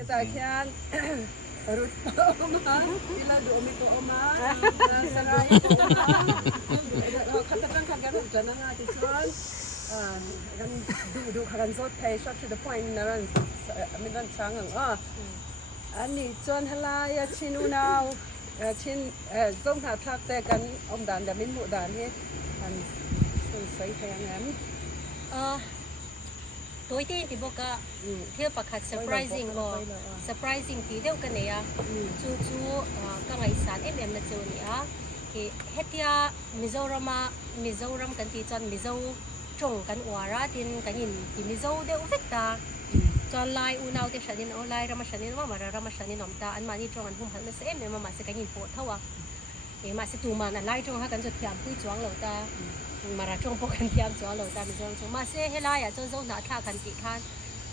kita kian Rut Oma, bila do umito Oma, saray Oma. Katakan kagarot dyan na nga, titson. Kan do kan sort pay shot to the point na ran, aminan changang. Ani chon halaya chinunaw, chin zong ha thak te kan dan da min mu dan he, an sai thayangตัวที่ที่บอกว่าเที่ยวประคัด surprising ก็ surprising ที่เดียวกันเนี่ยจู่ๆก็ไงสารนะเจ้าเนี่ยเฮ็ดที่มิโซรัมกันที่จนมิโซจงกันอวาระที่กันยินที่มิโซเดียวเวกตาจนลายอุณาวที่ฉันนี่เอาลายรามาฉันนี่ว่ามารามาฉันนี่น้ำตาอันมานี่จงอันหุ่มหันมาเสียมาสิกันยินปวดเท่าว่ามาสิตูมันลายจงหากันจะเทียมคุยจวงเหล่าตามาราจงพกันเทียมจวงเหล่าตามิโซจงมาเสียให้ลายจนโซหน้าท่ากันติคัน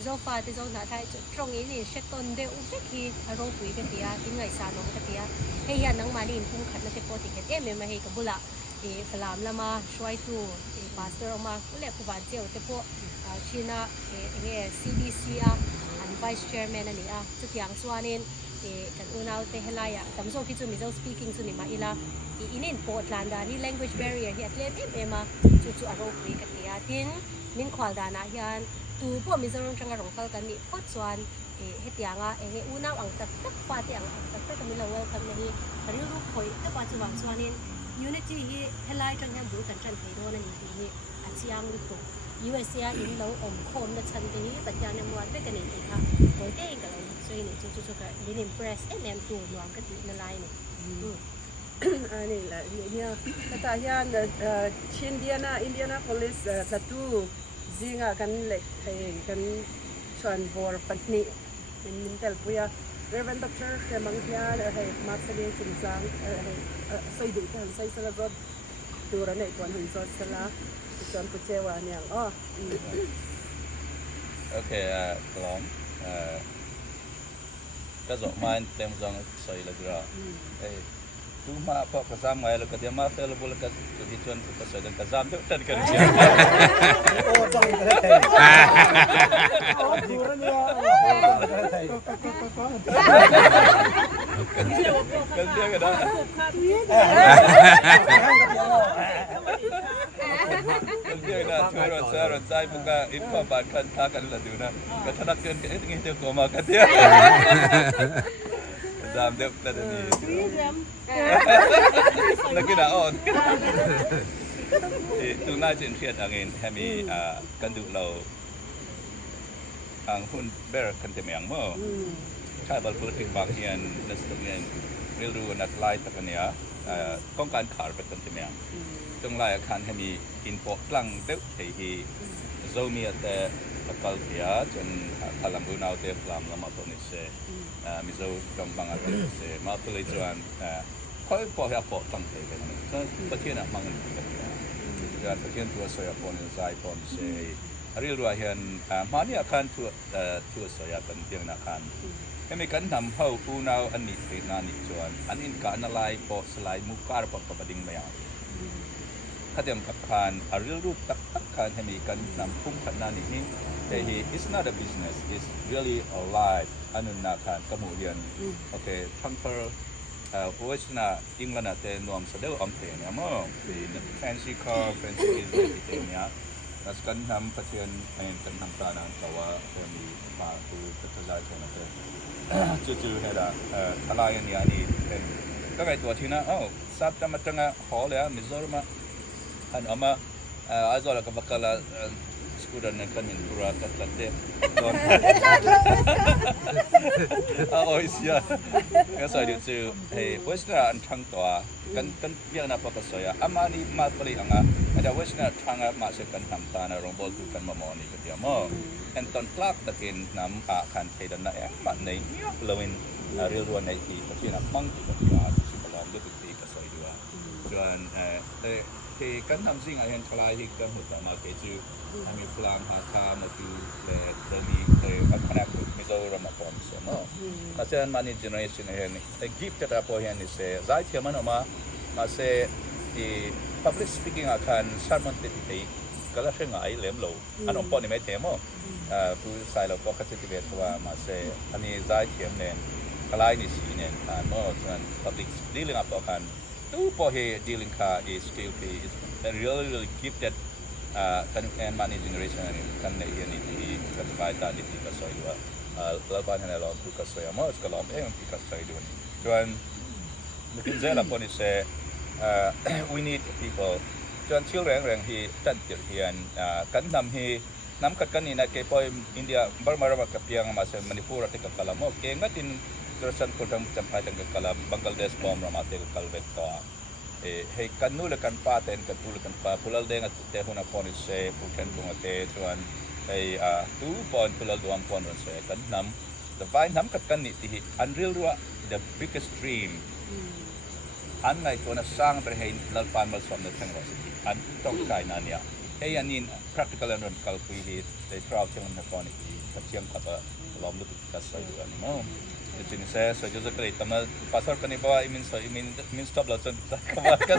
โซฟาที่โซหน้าท่าตรงนี้นี่เช็ดต้นเดียวเวกที่อารมณ์คุยกันที่ที่ไงสารน้องกันที่ให้ยันนังมานี่พุ่งขัดนั่นเป็นปกติกันมาให้กับบุละฝรั่งละมาช่วยตัวพาสเตอร์มาก็เลยผู้บาดเจ็บแต่พวกชีน่าCDC อัน Vice Chairman อันนี้จุดอย่างส่วนนี้กันอุณาวเตะลายแต่ไม่ใช่ที่จะมีเจ้า speaking ส่วนนี้มาอีละอีนี่โปรดลานดานี่ language barrier ที่อัตเลนมาจู่ๆอารมณ์คุยกันที่ทิ้งมินควาลดานะยันตัวพวกมิจฉาจังการของเขากันนี่ก็ส่วนเหตุอย่างอุณาวอังตักฟาที่อังตักก็มีเราเวลคัมนี่แต่เรื่องรูปคุยแต่ปัจจุบันส่วนนี้unity ที่ลายจังยังดูกันจันทร์โดนนี่ที่อาชีพรูปตัว USA อินเราอมโคมและชันที่ปัจจัยในมวลด้วยกันเองค่ะโดยเองกับเราช่วยนี่จู่ๆก็ยินimpress แนมตัวรวมกันในลายนี่อันนี้แหละเนี่ยแต่ยันชินเดียนาอินเดียนาโพลิสศัตรูจิงกันเล็กกันชวนบอร์ปัตนิเป็นมินเตลปุยReverend Doctor แกมังเทียมาแสดงสิ่งสังใส่ดูกันใส่สลัดดูระในก่อนหุ่นสดสลัดจนกุเจวาเนี่ยโอเคกลองก็จะมาเต็มจังใส่ละกระtu ma apa kesam ngai lo ketia ma fel bol ke di tuan ke sedang kesam tu tan kan dia oh jong ke oh duran ya kan dia ke dah kan dia dah turun sarut sai buka info bahkan takan la tu na ketanakan ke ini dia koma ke dia Dam dia tadi ni. Lagi dah on. Tu nak jenis angin kami kandu lau ang hun ber kan temang mo. Tribal politik bagian nasibnya milu nak lai taknya kongkan kar kan temang. Tung lai akan kami info lang deu hi zomi ate bakal dia dan kalam gunau te flam lama ponise mizo dong bang ate se ma pulai juan koi po ya po tang te kan so patien nak mangan dan patien tua soya pon zai pon se hari lu hian mani akan tua soya kan tiang nak kan kami kan nam hau unau ani te na ni juan anin ka analai po selai mukar po kabading mayang kadang akan hari lu tak akan kami kan nam pung kan nani ni it's not a business, it's really a life. Anu nakan kemudian, okay, transfer, voice na England ate nuam sedau ampe ni amo, fancy car, fancy is ni ya. Naskan nam pasien main kan nam tanah bawa kami paku terjadi macam tu. Cucu hera, alayan ni ani. Kalau itu Cina, oh, sabda macam hall ya, Mizoram, an ama, azal kebakala Sudah nak kanin pura terlatih. Oh iya. Yang saya itu, Western antang tua, kan yang apa kesaya. Amani mat beli anga. Ada Western antang masih kan tampan rombol tu kan memoni ketia mo. Enton klak takin nam akan tidak nak mat ni. Lewin real dua naik di, tapi nak mang tu ketia. Sebelum tu ketia kesaya dua. Dan kanทำสิ่งอะไรคลายที่กันหมดมาเกิดมีพลังหาทางมาดูแลจะมีคณะมิโซรามาพร้อมเสมอมาเช่นมันนี่เจเนอเรชันนี้กิฟต์จะพอเห็นนี่เสียใจเชื่อมันออกมาเสียที่ public speaking อาการสารมันติดที่ก็แล้วเชื่อไงเลี้ยมโลอันนั้นปนนี่ไม่เท่มั้ง ผู้ใส่เราก็คัดสิเวตว่ามาเซอันนี้ใจเทียมเนี่ยคล้ายนี่สีเนี่ยเมื่อส่วน public dealing กับตัวกันตู้พอเฮ dealing ค่ะ is still is really gifted กัน and money generation กันในยันนี่ที่กันไปตามที่ที่ก็สวยว่าแล้วก็ให้เราผู้ก็สวยมั่วก็ลองเองที่ก็สวยด้วยส่วนเมื่อกี้เจ้าเราคนนี้ say we need people ส่วนชิลแรงที่ตั้งใจเรียนกันนำที่น้ำกัดกันนี่นะเกี่ยวกับอินเดียบางมากับยังมาเซมนิปูร์ที่กับกาลามเก่งก็ที่กระสันคนทำจำเป็นต้องกับกาลามบังกลาเดชบอมรามาเตกับกาลเวตตัวให้กันนู่นเลยกันป้าเต็นกันพูดกันป้าพูดแล้วเด้งเตะหัวหน้าพอนิเซ่พูดกันตรงเตะส่วนให้ตู้ปอนพูดแล้วดวงปอนเซ่กันนำแต่ฝ่ายน้ำกัดกันนี่ที่อันเรียกว่า the biggest dream อันไหนตัวนั้นสร้างไปให้ลัลปานมาสอนในทางเราสิอันต้องใช้นั่นเนี่ยไอ้ยันนี่ practical แล้วนั่นก็คือที่ได้ทราบเชื่อมันก่อนนี่กับเชื่อมกับลอมลุกกับสายดูอันนี้มั้งjadi saya juga kali teman pasar kan ni bawa imin stop lah so kabarkan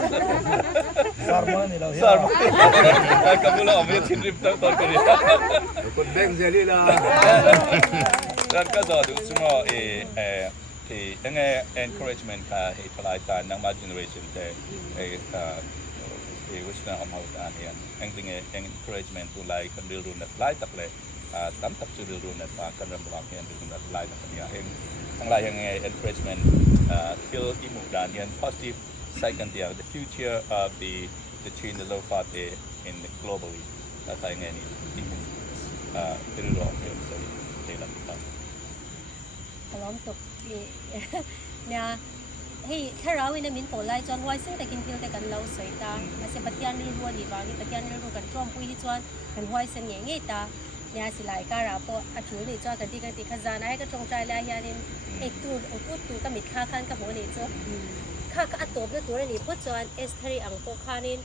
Sarma ni lah. Sarma kamu lah ambil trip tak tahu kan ya Ikut bank jadi lah. dan kaza tu semua yang encouragement ka pelaitan yang my generation which na om hautan yan ang encouragement tu lai kan diru na lai tak le tam tak tu diru na pa kan ram bang yan diru na lai na kan ya ang lai yang encouragement feel imu dan yan positive second dia the future of the chain the low party in the globally tayo nga ni imu diru ro yan so kailan pa ล้อมตกเนี่ยให้แค่เราในมินโตไล่จอนไว้ซึ่งแต่กินเที่ยวแต่กันเราสวยตาอาเซียปัตยานนี่รัวดีบางนี่ปัตยานนี่รู้กันจ้อมปุ้ยที่จวนกันไว้เสนียงงี้ตาเนี่ยสิหลายการาปออาจูนี่จ้อกันที่กันที่ขจานะให้ก็จงใจแล้วยานินเอกตูตูก็มิดค่าคันกับโมนี่จ้อค่าก็อัตโตบตัวนี่พูดจวนเอสเทรีอังโปคานิน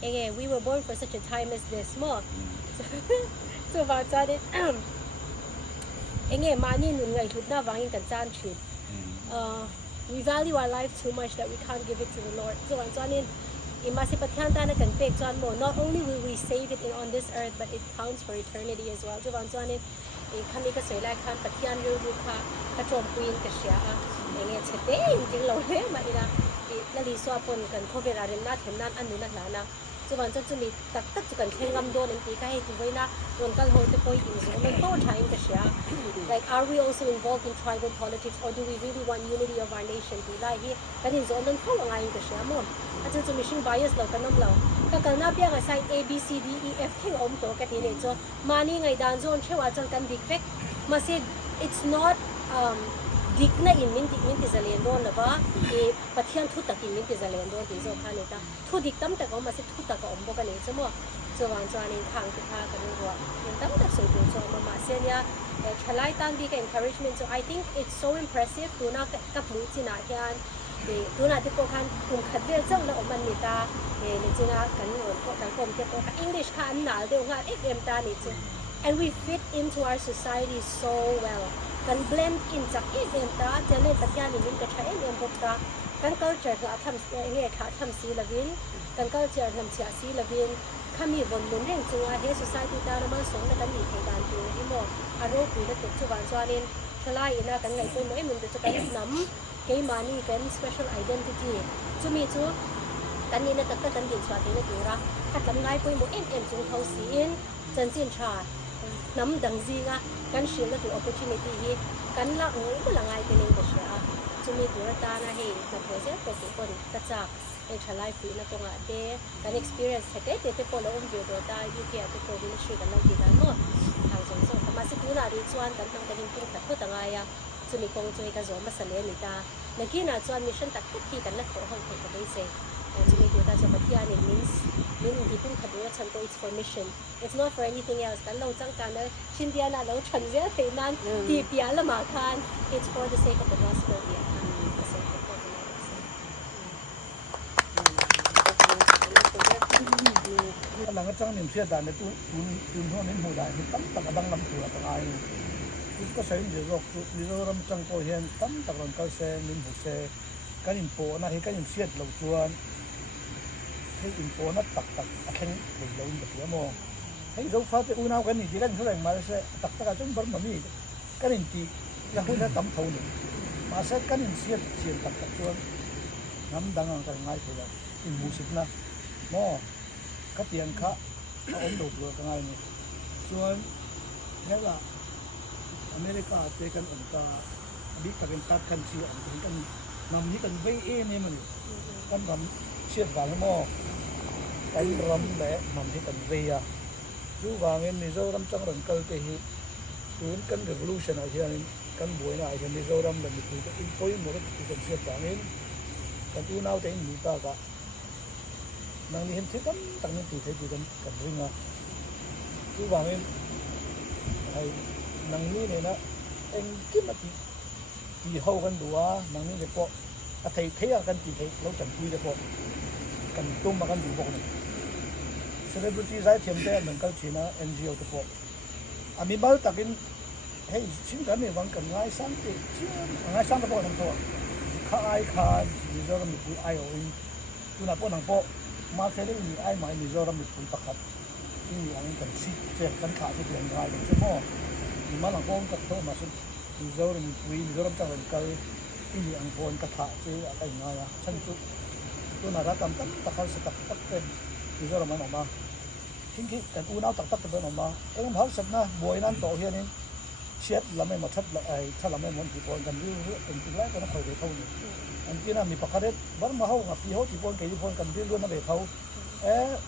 เอง we were born for such a time as this มั้งส่วนบางจานนี่เองมานี่หนุนไงทุกหน้าวังยังกันจานชีดwe value our life too much that we can't give it to the Lord. So ang tuanin, imasipatyan tayo na kan pek tuan mo. Not only will we save it on this earth, but it counts for eternity as well. So ang tuanin, kami kasoy kan patyan lulu ka katrom queen ka siya. Ang chete, hindi lo le maina. Naliswa pon kan COVID arin na nan anu na lana. So ang tuan mi tak kan kengam do ng tika hey tuway na don kal ho te poi in so man to time ka siya. Like, are we also involved in tribal politics, or do we really want unity of our nation? Di like he, kanin so andon po ang ayon ka siya mo. At sa mission bias law kanam law. Kakalna piya nga sign A B C D E F ting om to katini so mani ngay dan zon chewa chal kan dikvek. Masid it's not dik na in min ti zalen don na ba e pathian thu tak in min ti zalen don ti zo khanita thu dik tam ta ko masid thu tak ko om bo ka ni so mo so wan chuanin khang ti kha kan ro yin tam tak so tu so ma sen ya chalai tan bi ka encouragement so I think it's so impressive tu na ka mu china hian tu na ti ko khan kum khat vel chang na oman ni ta ni china kan ro ko kan kom te ko ka English kha an nal de nga em ta ni chu and we fit into our society so well kan blend in chak em ta chane patyan ni min ka tha em bok ta kan culture la tham nge kha tham si lavin kan culture tham chia si lavin kami von mun reng chunga he society ta na man song na kan ni thei dan tu hi mo aro pu na tuk chu wan chuanin thalai ina kan ngai poi noi mun te chu kan nam ke mani kan special identity chumi chu kan ni na tak kan din chwa te na tura khat kan ngai poi mo em chung thau si in chan chin tha nam dang zinga kan shil na tu opportunity hi kan la ngoi ko la ngai te ning ka sha chumi tura ta na he na pose ko ko ta cha extra life free na tonga te kan experience te po lo video do ta UK te ko ministry kan lang kita mo ang so kamasi tuna ri chuan kan tang kan ting ta ko tanga ya chumi kong choi ka zo masale ni ta nakina chuan mission tak hi kan na ko hong ko dei se chumi do ta so pathia ni means min di pung khadu chan to it's for mission it's not for anything else kan lo chang kan na chindia na lo chan je the nan ti pia la ma khan it's for the sake of the gospel ya Lang at sang nimsiya dan itu tunho nin mo dahil tam tak abang lam tura tak ay. Ito sa hindi rock dito ram chang ko hiyan tam tak ron kal se nin ho se kanin po na hi kanin siat lo tuan. Hey info na tak akeng lo lo mo. ให้เราฟ้าไปอุ่นเอากันนี่ที่กันเท่าไหร่มาเสตักตะกันจนบรรมีกันนี่ที่ยังหุ่นตั้มเท่านี้มาเสกันนี่เสียตักชวนน้ำดังกันง่ายไปแล้วอินมูสิกนะหม้อขัดเตียงข้าเอาอมดูดกันง่ายนี่ส่วนนี่ละอเมริกาเจอกันองค์การบิ๊กกันตัดกันเชียร์กันนำนี้กันไปนี่มันกันรำเชียร์กันหม้อกันรำแบบนำที่กันเวียดูว่าเงินมิโซรัมจังรังกัลเตหิตูนกัน revolution อะไรอย่างกันบวยนะอย่างมิโซรัมแล้วมีตัวอินโพยหมดที่กันเชียร์กันเงินกันตูนเอาแต่อินมีตากะนางนี่เห็นเช่นกันตั้งนี้ตัวเท่กันกันริงอ่ะดูว่าเงินไอ้นางนี่เนี่ยนะเอ็งกินมาตีเฮากันดูว่านางนี่เลยพออาศัยเที่ยกันตีเราจังคุยเลยพอกันตุ้มมากันดูพวกนี้celebrity 在天边能够去那 NGO 的播，啊，你冇特别，嘿，现在你往更爱上的，爱上的播能做，看爱看，你说你不爱哦，你那不能播，马上你爱买，你说你不得看，你让人更吃，这更卡这边爱的什么，你马上播个多嘛是，你说你不，你说这人够，你让播个卡这อะไรเงี้ยฉันจุตัวน่ารักตั้มตะเขาสตักตักเป็นที่เราไม่ออกมาทิ้งที่กันอูน่าตักตักเป็นออกมาเอ็งพักสักนะบวยนั่นโตเฮียนี่เช็ดเราไม่หมดชัดไอ้ถ้าเราไม่หมดที่ปนกันริ้วเป็นจริงแล้วก็ต้องคอยไปเขานี่อันที่นั่นมีปากกาเด็ดบ้านมาเขากับพี่เขาที่ปนกันที่ปนกันริ้วล้วนนั่นไปเขา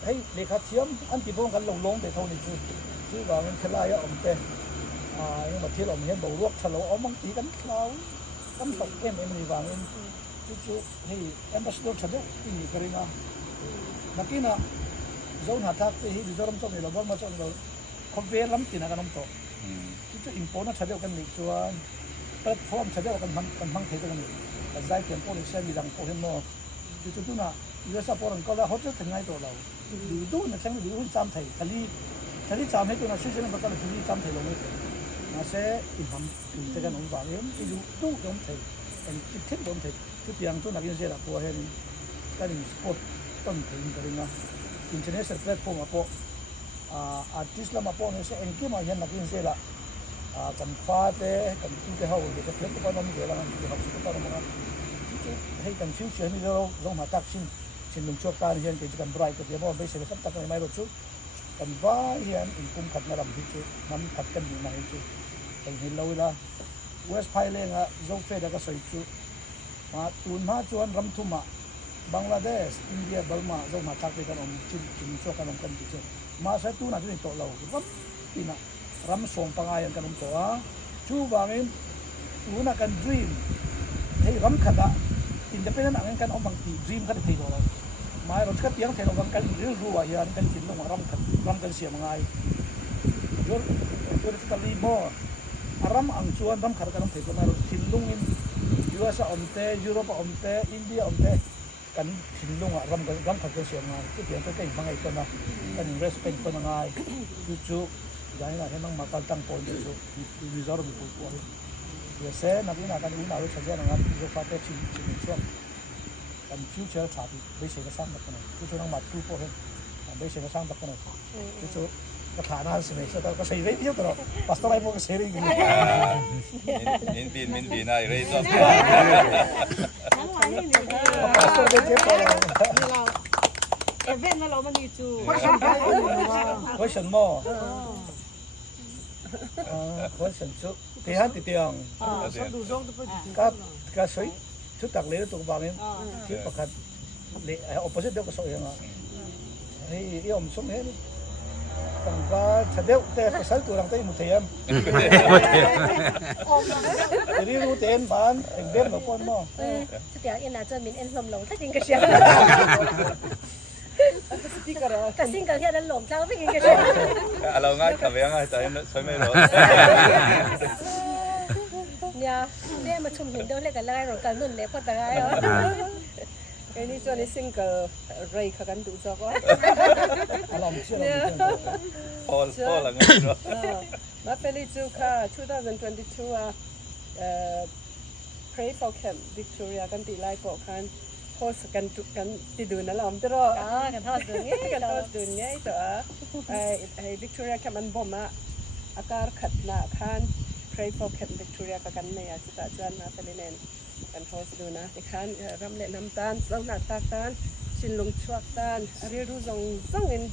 ให้เลขาเทียมอันที่ปนกันลงไปเขานี่คือว่ามันทลายอมเตยังมาเที่ยวอมเห็นบ่าวรวกทะเลาะมังตีกันเรากันตกเอ็มมีวางเอ็มจู่ๆให้เอ็มบัสโดชัดเด็ดที่นี่ก็เรื่องนักกินอ่ะโซนหาทักที่ฮิบิจารณ์ต้องมีเราบ้างมาจนเราคอมเวร์ล้ำตินะกันน้ำโตจู่ๆอินโฟน่ะชัดเด็ดกันนี่ส่วนแพลตฟอร์มชัดเด็ดกันพังเทกันนี่แต่ใจเขียนโพลิเซนมีดังโพเห็นโม่จู่ๆตัวน่ะยูเอสปอร์ตก็แล้วเขาจะถึงไงตัวเราดูนะช่างดูหุ่นจำไทยทะเลจำให้ตัวน่ะชื่อเช่นประกันทะเลจำไทยลงไม่ถึงมาเสียอินทำอินเตกันองค์บางเอ็มที่ดูลงไทยเป็นติดเทปลงไทยทุกอย่างตัวนักเรียนเสียละตัวเห็นกันนี่สปอร์ตต้นถึงกันเลยนะอินเทอร์เน็ตแพลตฟอร์มมาพออาร์ติสต์ละมาพอเนี่ยเอ็งกี้มาเห็นนักเรียนเสียละกันฟ้าเต้กันที่เขาเด็กเล็กก็ต้องมีเวลาที่เขาสุดต้องมาให้กันฟิวเจอร์นี่เราลงมาตักชินลงช่วงการเห็นกิจกรรมไบรท์ก็เดี๋ยวว่าไม่ใช่สักตักไม่รู้ชุดกันว่าเห็นอินคุ้มขัดมาลำที่ชุดน้ำขัดกันอยู่มาชุดแต่เห็นเราละเวสไพเลงอ่ะโจเฟดก็ใส่ชุดมาตูนมาจวนรำทุ่มอ่ะบังกลาเทศอินเดียบัลมาลงมาตักไปกันชินช่วงการลงกันที่ชุดมาใช้ตูน่ะที่นี่โตเราครับปีน่ะรำส่งปังไงกันลงตัวชูบางเองตูน่ะกันดรีมให้รำขัดอ่ะอินเดียเป็นนั่งกันเอาบางทีดรีมกันที่ตัวเรามาเราจะเตียงเทนเรากันเรื่องรู้ว่าอย่างกันชินลงมารำกันเสียมังไงยุทธกาลีโม่รำอังชวนรำขัดกันลงเทกันเราชินลงอินยูเอสอมเตยุโรปอมเตอินเดียอมเตกันชินลงอ่ะรำขัดกันเสียมังไงที่เตียงก็เก่งมังไงตัวนะกันเรสเป็นตัวมังไงจู่ๆอย่างนี้นะให้น้องมาตั้งปนจู่ๆวิจารณ์มีผู้ป่วยเดี๋ยวเสนักวิชาการอุ่นเอาไว้ใช้งานจะฟาดแต่ชินช่วงกันฟิวเจอร์ชาติไม่ใช่กระสังแบบนั้นจู่ๆน้องมาทูโปรเห็นไม่ใช่กระสังแบบนั้นจู่ๆกระถางนั้นสิเนี่ยก็ใส่เรื่องเดียวตลอดปัสตอร์ไลโมก็ใส่เรื่องนี้มินบีนายเรย์จอส ทั้งหลายนี่เนี่ย ปัสตอร์เป็นเจ็บตัวเรา เราเอเวนต์เรามันดีจู question more question ชุดที่หันติดเตียง ดูช่องตัวเป็น ก็สวยชุดตักเลี้ยตัวบางเนี่ยที่ประคันเลี้ย opposite เดียวก็สวยอย่างอ่ะไอ้ยอมสมเหตุตั้งว่าถ้าเดียวแต่ภาษาตัวเราได้หมดเทียมทีนี้รู้เต็มบ้านเอ็งเด่นหรือคนมั่ง ชุดเดียวอินน่าจะมีเอ็นลมถ้าจริงก็เชียร์ สติ๊กเกอร์ แต่สิ่งเกิดนั้นหลงเจ้าไม่กินก็เชียร์ เราง่ายกับยังไงแต่ช่วยไม่รู้ เนี่ยมาชุมหินเดินเล่นกันแล้วเราการนุ่นเล็กพอตายอ่ะ ไอ้นี่ส่วนนี้ซิงเกิลเรย์ขันดูสักว่า อารมณ์เชื่อเราไม่ได้ พอละงั้นเนาะ มาเป็นลิจูค่ะ2022 Pray for Camp Victoria กันตีไลฟ์บอกกันโท host kan tidun alam pero กันทอดตัวนี้ kan host dunya itu ai Victoria kaman boma akar khatna khan pray for Cat Victoria ka kan ne ya chita chan na pelinen kan host duna ti khan ramle namtan zongna taktan chinlung chuak tan ari ru zong in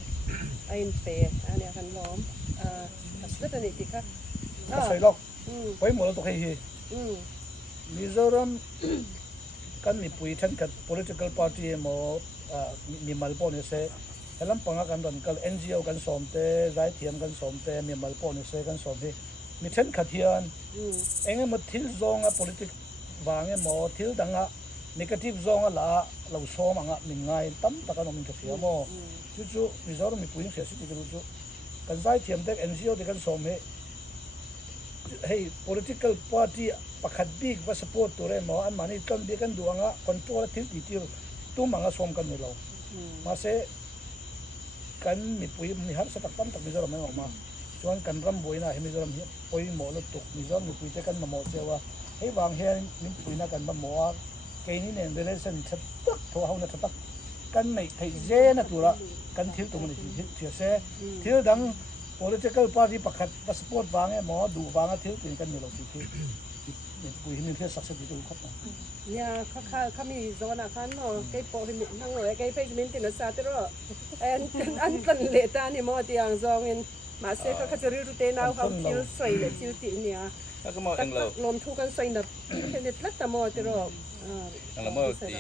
ain pe ani kan lom asda ni ti ka ก็ใส่ล็อกไว้หมดแล้วตัวใครมิโซรัมกันมีปุยท่านกับ political party หมอมีมัลปอนี่เซ่แต่ลำพังกันดันกับ NGO กันสมเตะใจเทียมกันสมเตะมีมัลปอนี่เซ่กันสมที่มีท่านขัดเทียนเองมันทิลซองอ่ะ politics วางหมอทิลดังอ่ะ negative ซองอ่ะละเราซ้อมอ่ะมีง่ายตั้มตะกันมันจะเสียหมอจู่ๆมิโซรัมมีปุยเสียสิทธิ์กันจู่กันใจเทียมเด็ก NGO ที่กันสมให้ political party ประคัดบิ๊กว่า support ตัวเรหมออันมันนี่กันดีกันดวงอ่ะ control ทิ้งตีที่ตู้มังอ่ะสมกันในเรามาเสกันมีปุยมีหัดสตักตั้มตักมิโซรัมไม่ออกมาชวนกันรำบวยนะให้มิโซรัมปุยหมอแล้วตกมิโซรัมมีปุยแต่กันมาหมอเจ้าว่าให้วางแค่มีปุยนะกันมาหมอเกนี่เนี่ย relation ชัดตักโทรเอานะชัดตักกันไม่ให้เจนะตัวละกันทิ้งตรงนี้ทิ้งเสียเสทิ้งดัง political party ประคัดว่า support วางไอ้หมอดูวางอ่ะทิ้งตัวกันในเราที่ปุยนี่เพื่อ success ที่ตัวครับนะเนี่ยเขามีโซนอาคารเนาะไก่ปอให้นั่งเลยไก่ไปมินตินะซาติโร่อันกันเลตานี่มอที่ยังซองอินมาเสกเขาจะรู้เตนาเขาทิวสวยเลยทิวตีเนี่ย แล้วก็มองเองเรา ลมทุกันสวยแบบเป็นเด็ดลัดตามอติโร่ เรามองที่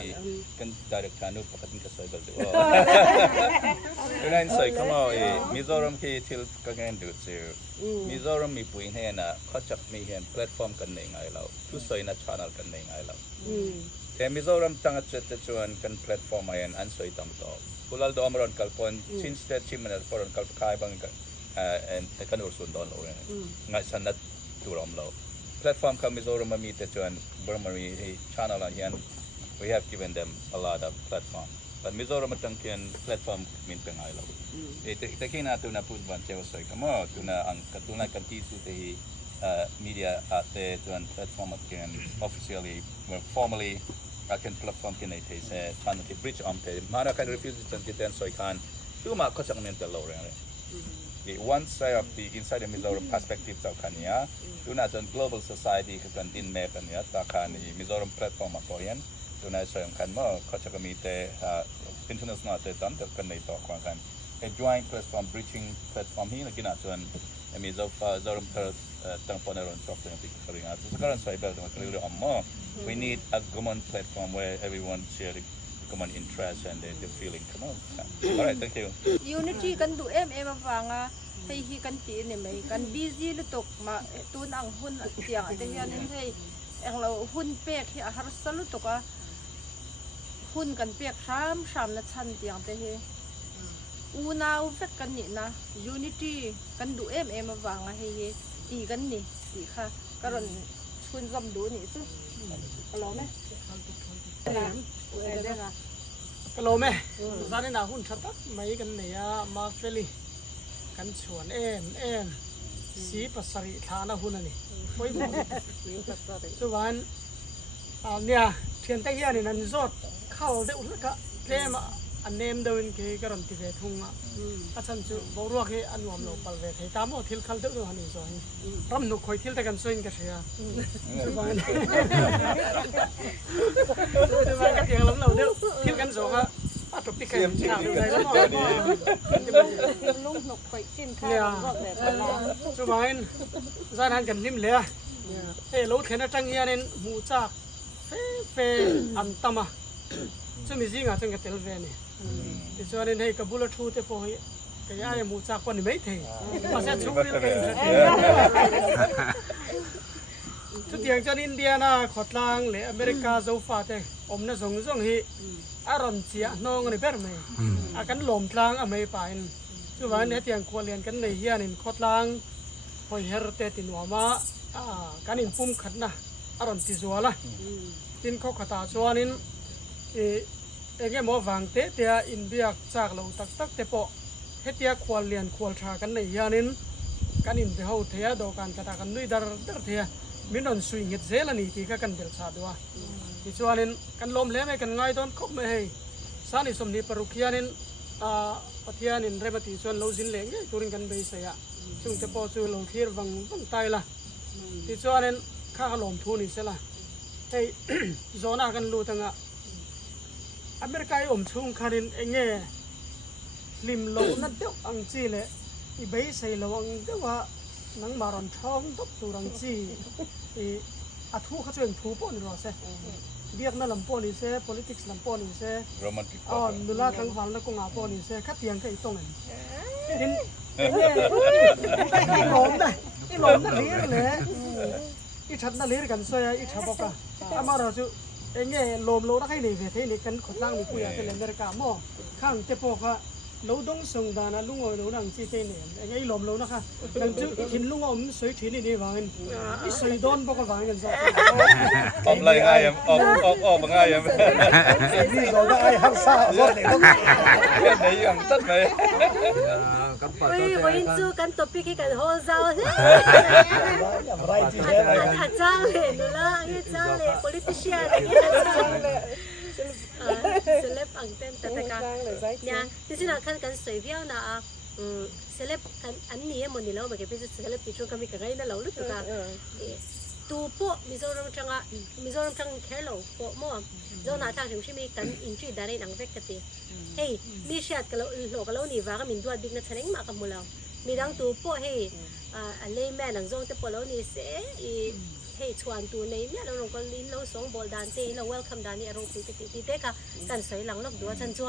กันดาริกานุปกติก็สวยแบบนี้ดังนั้นสวยเขามองมิโซรัมที่ทิลก็เงินดูสิมิโซรัมมีปุ่ยให้นะเขาจะมีเห็นแพลตฟอร์มกันเองไงเราทุกสวยนะช่องกันเองไงเราแต่มิโซรัมตั้งใจจะชวนกันแพลตฟอร์มให้อันสวยต่ำต่อกุลาลดอมรอนกัลปอนชินสเตชิมันปอนกัลปคายบางกันกันอุสุนดอนเราเนี่ยง่ายสันนัดตัวเราแพลตฟอร์มของมิโซรัมมีแต่ชวนบริมามีช่องอะไรเงี้ย we have given them a lot of platform but Mizoram tangkian platform min pengai lo te kina tu na put ban cheo soi kamo tu na ang katuna kan ti su te media at the tuan platform can officially formally akan platform kin ai se fan ke bridge on te mara kan refuse tan ti ten soi kan tu ma ko chang men te lo re one side of the inside the Mizoram perspective of Kenya tu na tuan global society kan din me kan ya ta kan Mizoram platform akoyan tu na soi kan mo ko chang mi te international te tan te kan nei to kan a joint platform bridging platform hi na kina tuan Mizoram tang poneron software yang dikering atau sekarang saya bilang keliru amma we need a common platform where everyone share the common interest and the feeling come on alright thank you unity kan du mawanga hei hi kan ti ne mai kan busy lu tok ma tun ang hun tiang te hian en hei ang lo hun pek hi har salu toka hun kan pek sham na chan tiang te hi unau vek kan ni na unity kan du mawanga heiตีกันนี่ตีค่ะก็รอนคุณจำดูนี่ซุรอไหมก็รอไหมตอนนี้น่าหุ่นชัดตักไม่กันเนี่ยมาเฟลี่กันชวนสีปัสสริฐานหุ่นนี่ไม่หมดสุวรรณเนี่ยเทียนตะเกียนี่นั่นสดเข้าได้อุ่นก็เต็มอันเนมเดินกี่กระดอนติเวทุงอ่ะอาจารย์จูบอกว่ากี่อันวมโลปลเวทให้ตามว่าทิลคัลเดอร์ฮันนี่ส่วนรำนุกคอยทิลแต่กันส่วนกันเสียสุวรรณก็เถียงลำเราเดียวทิลกันส่งอ่ะอาตุปิกกันถามดูได้แล้วมั้ง ลุงหนกไปกินข้า เนี่ยว แบบ สุวรรณสถานกันนิ่มเลยเฮ้ยรถเข็นจังเฮียนินหูจักเฟอันตามะจะมีสิ่งอะไรกันเตลเวนี่ที่ส่วนนี้ให้กับบุรุษทูเตปอยก็ยังมูจักคนไม่ถึงภาษาชุบเรียกชุดอย่างจากอินเดียนะขดลางหรืออเมริกาโซฟาเตอมน่ะส่งฮีอารมณ์เสียน้องนี่เปิดไหมอาการหลอมทางอเมริกาอินช่วยเนี่ยที่ยังควรเรียนกันในเฮียนินขดลางพอยเฮร์เตตินว่ามาการอินปุ่มขัดนะอารมณ์ที่ชัวละตินเขาขดาชัวนินเองหมอฟังเตะอินเดียจากเราตักเตปะเฮตียควรเรียนควรชากันในยานินกันอินเดียเขาเทียดอกันกระตากันด้วยดาร์เทียมินอนสวิงเฮเซลนี่ที่กันเดลชาดัว ที่ชวนนินกันลมเลี้ยไม่กันง่ายต้นคบไม่ให้สานิสมนิปรุขียนินปัทยานินเรบัติชวนเราสินเลี้ยงตัวริงกันไปเสียซึ่งจะพอช่วยเราที่วังบังไตละที่ชวนนินข้าลมทุนนี่เสียละให้ โซน่ากันรู้ทั้งอเมริกาอมชุ่มคารินเองเงลิมโลนั่นเดียวอังจีเลยอีเบย์ใส่โลอังเดียวว่านังมารอนท้องทับตัวอังจีอีอาทูเขาช่วยทูปนี่รอเซ่เบียกนั่นลำปอนี่เซ่ politics ลำปอนี่เซ่ romantic อ๋อนุลาทั้งวันแล้วก็งาปอนี่เซ่ขัดเตียงก็อีตรงนั้นเห็นไอ้หลอมได้ไอ้หลอมนั่นเลี้ยงเลยอีชัดนั่นเลี้ยงกันซอยอีชับบอกอามาเราจะเองเงี้ยลมโลนักให้หนีเวทีนี้กันขดล่างมีคุยกันเลยอเมริกาหม้อข้างเจ็บปวดค่ะเราต้องส่งดานะลุงเอาเราหนังจีเตเนี่ยเองไอ้ลมโลนะคะหนังจีหินลุงเอาผมสวยถีนี่วางกันอีสวยโดนบอกว่าวางกันซะออกเลยง่ายออกง่ายอ่ะ นี่เราได้ฮักซ่ารถเนี่ยต้อง ไหนอย่างตัดไหน 喂，我做跟ตัวปีกัน好糟嘞， อย่างไรที่ 阿糟嘞，你啦，阿糟嘞，politician，celeb ang ten tataka，呀，就是那看跟水表那啊，celeb kan ani mo nila mo kaya celeb picture kami kagay na law luto ka，tu po Mizoram chang Kerala po mo, zo na ta sim simi kan inchi dari nang vek kati. Hey, mi siat kalau lo kalau ni va ka min duat big na tsaneng ma kamulaw. Mi dang tu po hey, layman ang zong te po lo ni se i hey chuan tu nei mi lo ko lin lo song bol dan te lo welcome dan ni arong ti te ka kan soi lang lok dua chan chu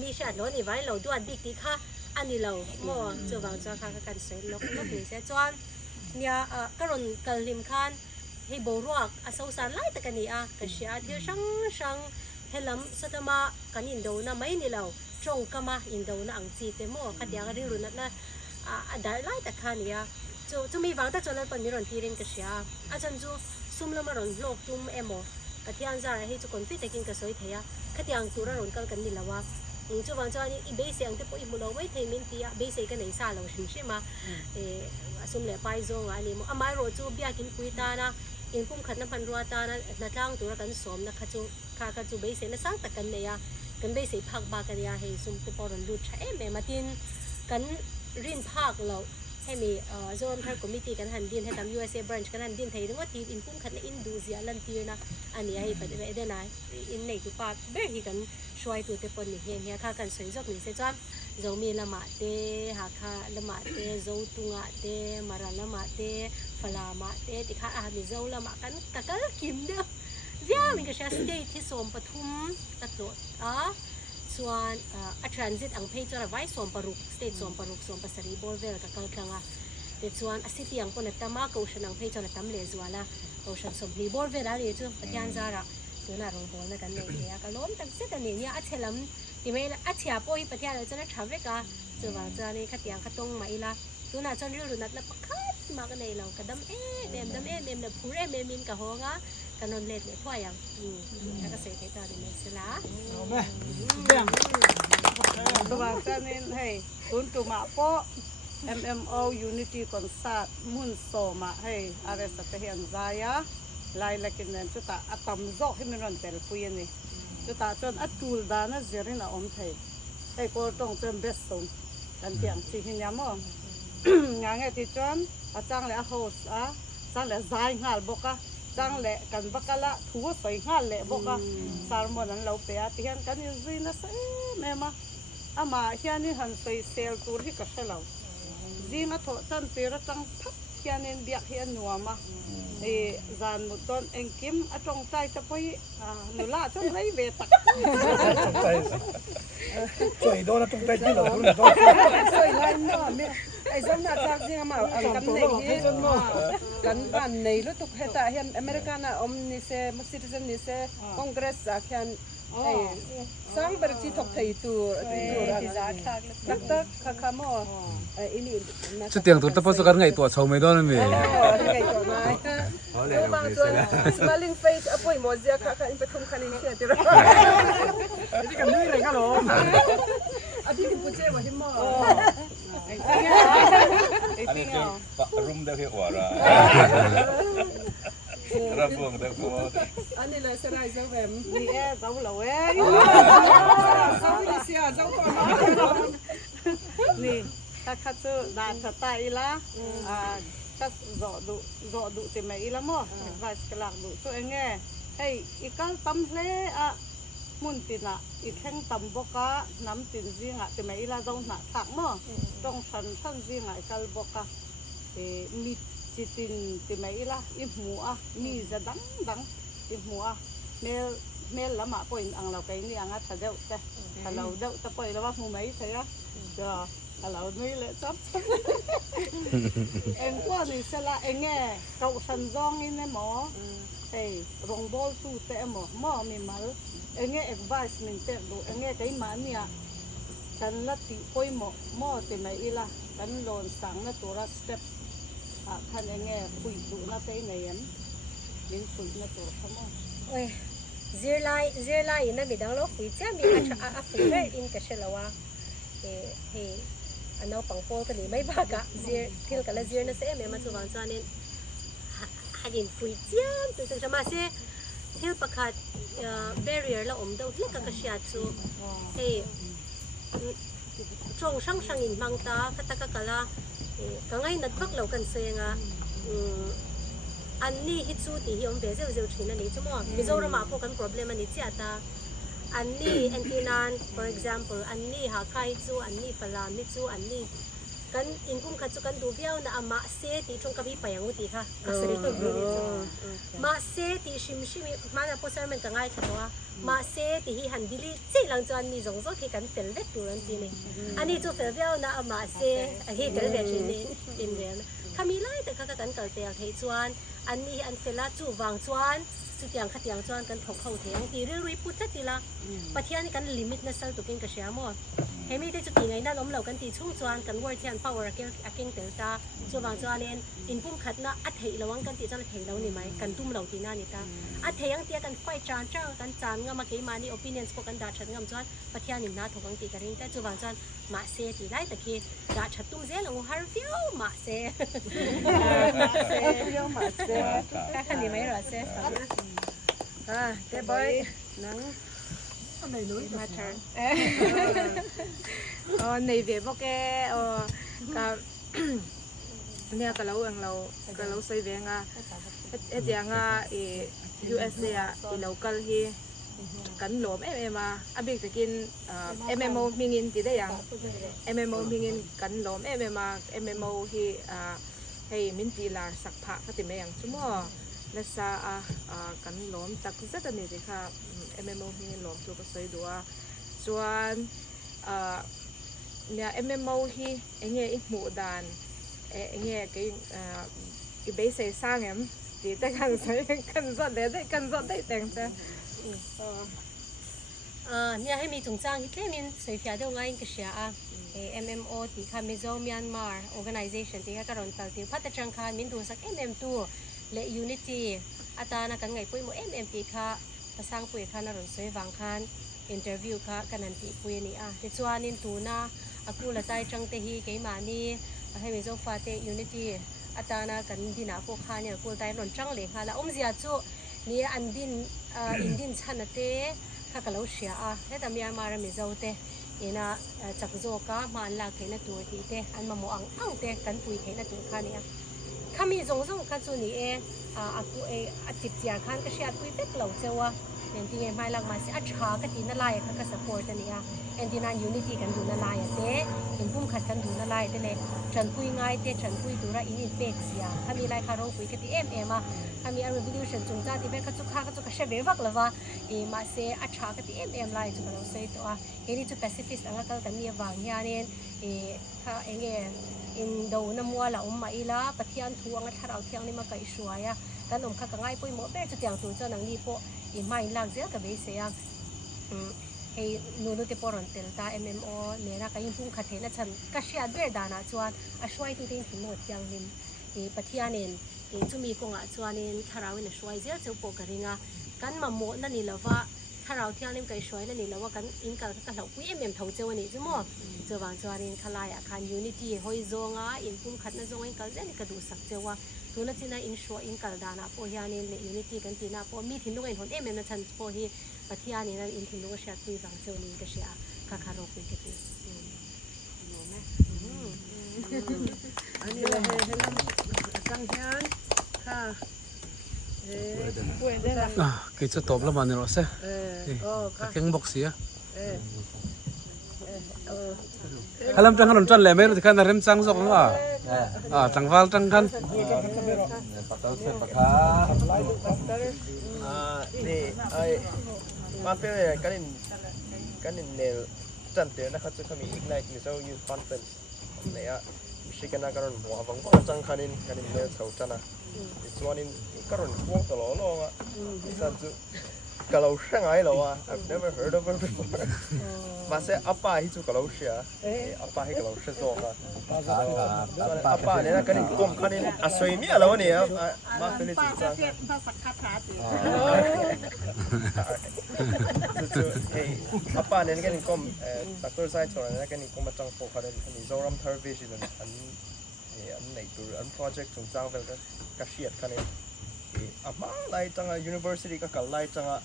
mi siat lo ni vai lo duat big ti kha ani lo mo chu wang cha kha kan soi lok ni se chuan nia karon kalim khan hey boruak asausan lai ta kania kasya thil sang helam satama kanin do na mai nilaw chong kama indo na ang chi te mo kadya ga ring runat na adar lai ta khania chu mi wang ta chon pan mi ron tirin kasya a chan chu sumla maron lok tum emo kathian zara he chu konfi takin ka soi theya khatyang tura ron kal kan nilawa chu wang chani i base ang te po i mulo mai theimin tia base ka nei sa lo shima asum le pai zo nga ni mo amai ro chu bia kin kuita na in pum khat na pan ruata na tlang tura kan som na khachu kha chu be se na sang ta kan ne ya kan be se phak ba kan ya he sum te poron lut cha em matin kan rin phak lo he mi zone thar committee kan han din he tam USA branch kan han din thei ringo ti in pum khat na induzia lan ti na ani ai pa de de na in nei tu pa be hi kan shwai tu te pon ni he kha kan soi jok ni se cham zo mi lama te ha kha lama te zo tunga te mara lama te falama te ti kha a mi zo lama kan kakal kim de via mi ka sha stateที่สมปทุมตัดโลดส่วนtransit ang page ra vai som paruk state som paruk som pasari borvel ka kalkanga te chuan city ang pon atama ko sha nang page na tam le zwala ko sha som hi borvel ari chu patyan zara tuna rong bol na kan nei ya ka lom tak se ta ni nya a chelam ti me a chha po hi patyan chana thave ka chu wa cha ni khatyang khatong mai la tuna chan ri runat na pakhat ma ka nei law kadam em na phure me min ka ho nga kanon let ne thwa yang ka se ke ta ni sela เอาไหมเรื่อง ตัวจะนี่ให้คุณตุมาโป MMO Unity Concert มุ่นโซมาให้อะไรสักอย่างใจลายละกินนั้นจุดตาอัตมโจให้มันรันเตลปุยนี่จุดตาจนอัตูลดานะเจริญอมไทยให้ก็ต้องเติมเบสส่งกันเตียงที่หินยามงานไงที่จวนอาจารย์เลยโฮสจังเลยใจงานบอกว่าจังเลยกันบักละถูสวยงานเลยบอกว่าสารมนั้นเราเปียที่เห็นกันอยู่ซีนะเซ่แม่มาอามาเฮียนี่หันไปเซลตัวที่กับเราจีมาถอดจันเปียจังพักเฮียนี่เบียกเฮียนัวมาจานมุดต้นเองกิมจงใจจะไปหนูล่าจงไรเวตัก ช่วยโดนตรงใจที่เราคุณโดน สวยงามมากเนี่ยไอ้สำนักจากเนี่ยมากันในนี้กันบ้านในรู้ตุกเหตุเห็นอเมริกันอมนิเซ่มุสลิมนิเซ่คอนเกรสจากเห็นสังเบอร์ที่ถกไทยตัวนักตักข้าขโมยอินี่ ชุดเตียงตัวตะพอสกันไงตัวชาวไม่ได้เลย ไงตัวมาตัวบางตัว smiling face อป่วยหมดเสียข้าข้าอินไปทุ่มคันนี้เชื่อที่เรา ที่กันนี่เลยครับผม อันที่คุณเจ้าว่าที่หม้อ อันนี้คือรุมได้ที่หัวเรา โอ้ Rabung dah kau. อันนี้เลยสลายเจ้าแหวม นี่เอ๊ะเจ้าเหล่าเอ้ย เจ้าวิเศษเจ้าก่อน นี่ถ้าคัดซื้อด่านสไตล์ละถ้าโดดุติไม่ละมั้งว่าสลักดุตัวเองไงเฮ้ยอีกตำเละมุนตินะอีแข้งตำบกะน้ำตินซิงติไม่ละต้องหนักตักมั้งต้องชันซิงกัลบกะมีจิตินติไม่ละอีหัวมีจะดังอีหัวเมลละมาปอยอังเราไปนี่อังถ้าเดาแต่ถ้าเราเดาตะปอยแล้วว่ามูไม่ใช่อะก็เราไม่เลยจับเอ็งว่านี่สละเอ็งไงเกาสันจองนี่นะหมอเฮ้ยรองบอลตู้เตะหมอมีมาเอ็งไงเอ็กไวส์มินเตะดูเอ็งไงใจมันเนี่ยกันละติปอยหมอเต็มไปอีละกันโดนสั่งนะตัวละสเต็ปคันเอ็งไงคุยดูนะเตะไหนยันยิงคุยนะตัวเขาหมอ โอ้ยzirlai na midang lo fui cha mi a fui ver in ka shelawa he anau pangpol ka ni mai ba ka zir thil kala zir na se me ma chu wang chanin hadin fui chiam tu chu ma se thil pakhat barrier la om do hle ka ka sha chu he chong sang in mangta kataka kala ka ngai nat bak lo kan se ngaอันนี้ฮิตซูตีฮิอมเบเซลเซลชินอันนี้ชั่วโมงมิโซรามาพวกกัน problem อันนี้เจ้าตาอันนี้แอนตินัน for example อันนี้หาไคจูอันนี้ฟลามิจูอันนี้กันอินคุมขัดจุกันดูเบี้ยวนะอามาเซตีตรงกับพี่ไปยังอุติค่ะก็สริตุบลูนิจูมาเซตีชิมมาเนี่ยพอเซอร์มันก็ง่ายค่ะว่ามาเซตีฮิฮันดิลีเจ้าหลังจากนี้จงๆที่กันเฟลเวตูรันตีนี่อันนี้จูเฟลเบี้ยวนะอามาเซฮิเฟลเวตูนี่อินเดียนคามิไลแต่ก็กันเกิดเตียงเฮจวนอันนี้อันเฟล่าจู่วางจวนสุดอย่างขัดอย่างจวนกันถกเข้าเถียงตีเรื่องรีพุทธตีละปะเทียนกันลิมิตนั่นสั่งตุกินกับเชียร์มั่วเฮมิได้จุดยังไงนั่นล้มเหลากันตีช่วงจวนกันวอร์เทียนพาวเวอร์เก่งเตลตาจู่วางจวนเนี่ยอินพุ่มขัดนะอัดเหยระวังกันตีจะเหยเราหนิไหมกันตุ้มเหลาตีหน้านี่ตาอัดเหยังเตียกันไฟจานเจ้ากันจานงามาเกี่ยมานี่ opinions พวกกันด่าฉันงามจวนปะเทียนนิมนาถกกันตีกันแต่จู่วางจวนมาเซตีได้แต่คีด่าฉันตุ้มเซลงฮาร์ฟิวมาเซคันนี้ไม่รอเซเต้บอยนังมาเทิร์นในเว็บพวกแกกับเนี่ยก็เราใช้เวงอย่างUSA local ที่กันหลอมมาอบิกจะกินMMO มีเงินติดได้ยัง MMO มีเงินกันหลอมมา MMO ที่ให้มินตีลาสักผ้าก็ติดไม่ยังชั่วโมงและซากันหลอมตักจะตันนี่สิค่ะ MMO มีเงินหลอมตัวก็ใช้ดูส่วนเนี่ย MMO ที่เงี้ยอีกหมู่ด่านเงี้ยก็ไปใส่สร้างตีแต่กันใช้กันสดได้แต่งจ้ะเนี่ยให้มีจุงจ้างที่มีสวยๆเดี๋ยวง่ายก็เสียMMO ที่ค่ะมิโซเมียนมาร์ organization ที่ค่ะกระโดดตัดที่พัฒจังค่ะมินดูสัก MM2 และ Unity อาตานะกันไงปุ้ยโม MM ที่ค่ะภาษาปุ้ยค่ะนรนสวยวางคัน interview ค่ะกันนันที่ปุ้ยนี่ที่ชวนนินตูนะอากูละใจจังเตฮีเกมานี่ให้มิโซฟาเต Unity อาตานะกันดินาพวกค่ะเนี่ยกูใจหล่นจังเลยค่ะแล้วเสียจูนี่อันดินอินดินชันเตข้าก็เล่าเสียแล้วแต่มีอามารามิโซเตนะจักโจกะมาลากเห็นตัวที่เตอันมาโมอังเตกันปุยเห็นตัวข้านี่ข้ามีจงกันส่วนนี้อากูจิบเจียขันก็เสียปุยเป็กเหล่าเจ้าเนี่ยที่ไงไม่ลักมาสิอัชาก็ตีนั่นไล่ข้าก็สปอร์ตนี่เอ็นที่นั่นยูนิตี้กันดูนั่นไล่เตเห็นพุ่มขัดกันดูนั่นไล่เตเลยฉันปุยง่ายเตฉันปุยดูระอินิเป็กเสียข้ามีไล่ข้าร้องปุยก็ตีข้ามีrevolution จงจ้าที่เป็นกระจุกข้ากระจุกกระเชฟเวฟักละว่ามาเสียอัชาก็ตีไล่จุกเราเสียตัวเฮนี่จุด pacifist อังกฤษกันเนี่ยว่างยาเนี่ยข้าเองอินโดน้ำมัวละมาอีละปะเทียนทวงถ้าเราเที่ยงนี่มาไก่สวยกันข้าก็ง่ายปุยหมดแบบจุดอย่างตัวเจ้าหนังนี่พวกไม่หลักเสียกับเบสเสียให้นูนุติปอรอนเตลตา MMO เนี่ยนะก็ยิ่งพุ่งขัดเห็นฉันก็เชียร์ด้วยดานะชวนช่วยที่ทิ้งถึงหมดอย่างนี้ปะเทียนเนี่ยจะมีกงชวนเนี่ยถ้าเราเนี่ยช่วยเสียจะปกติงกันมาหมดนั่นนี่แล้วว่าถ้าเราเที่ยงนี่ก็ช่วยนั่นนี่แล้วว่ากันอินกันก็เราคุยMM ทงเจ้านี่จะมั่วจะวางชวนเนี่ยขลายอาคาร Unity หอยโจงอินพุ่งขัดนั่นโจงอินกันเล่นกระดูสักเจ้าว่า ตัวนั้นจีน่าอินชัวอินกัลดานะพอเฮียนี่เลยูนิตี้กันตีน่าพอมีทิ้งลูกเอ็นคนนะฉันพอฮีปะที่อันนี้นั่นอินทิ้งลูกเชียตุยฟังเจ้านี่ก็เชียคาคาโรกุยกันตีรู้ไหม อันนี้เลยให้เราจังเฮียนค่ะป่วยได้ละ Ah, kita top lah mana rasa. ค่ะ Keng box ya. เออ Alam tang kan oncan lemer di kan rem sang sok ah. Ah, tang val tang kan. Patal se pakha. Ni ai ma pe kanin nel chan te na khatsu kami ignite miso youth conference ne ya shikana karon mo abang ko chang kanin nel chau chana this one in karon wong to lo lo nga san chu kalau shangai lo I've never heard of her before ma se apa hi chu kalau sha apa hi kalau sha zo nga apa ne na kanin asoi mi alo ne ma pe le chi chang hey apa ne kanin kom doctor sai chora ne kanin kom chang po kanin ni zoram television an nei tur an project chung chang vel ka shiat kanin apa lai changa university ka kal lai changa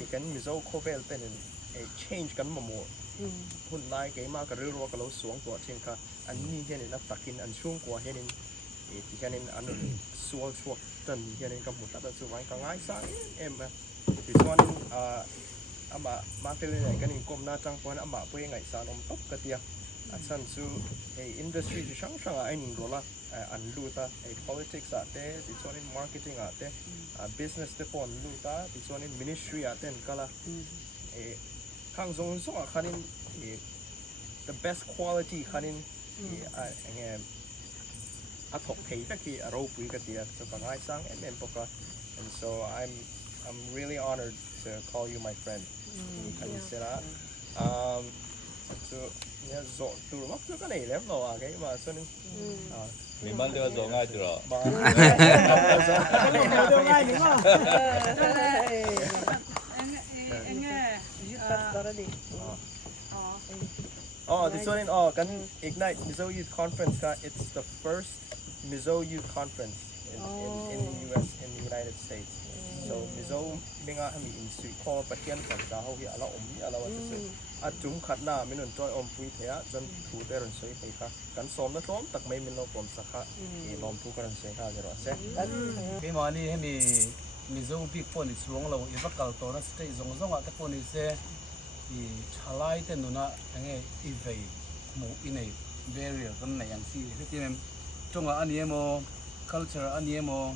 mi kan mi zo khovel pen change kan mo hun lai ke ma ka ru ro ka lo suang ko thin ka an ni hian na takin an chung ko hian in ti kanin an sual suak tan hian in ka mu ta chu wai ka ngai sa em ti chuan ama ma fel ne kanin kom na chang pon ama poi ngai sa nom top ka tia asan chu industry chu sang sang ai ning rola an luta politics ate ti chuan in marketing ate business te pon luta ti chuan in ministry ate kala khang zong so khanin the best quality khanin a thok thei ta ki aro pui ka tia so ka ngai sang em poka and so I'm really honored to call you my friend kan sera so ya zo tu mak tu ka nei lem lo a ke ma so ni mi man de zo ngai tu ro this one in kan ignite Mizo Youth Conference ka it's the first Mizo Youth Conference in the US in the United States so Mizo minga hami in sui ko pathian kan da ho hi ala mi ala wa se a chung khat na minun toy pui thea chon thu te ron soi thei kha kan som na tom tak mai min lo pom sa kha lom thu kan se kha ro se Cái mà đi hay mi zo big phone xuống lâu, ít bắt cầu tổ nó stay zong zong à cái phone sẽ thì chalai tên nó anh ấy đi về một in này barrier cái này yang si cái em trong anh em mo culture anh em mo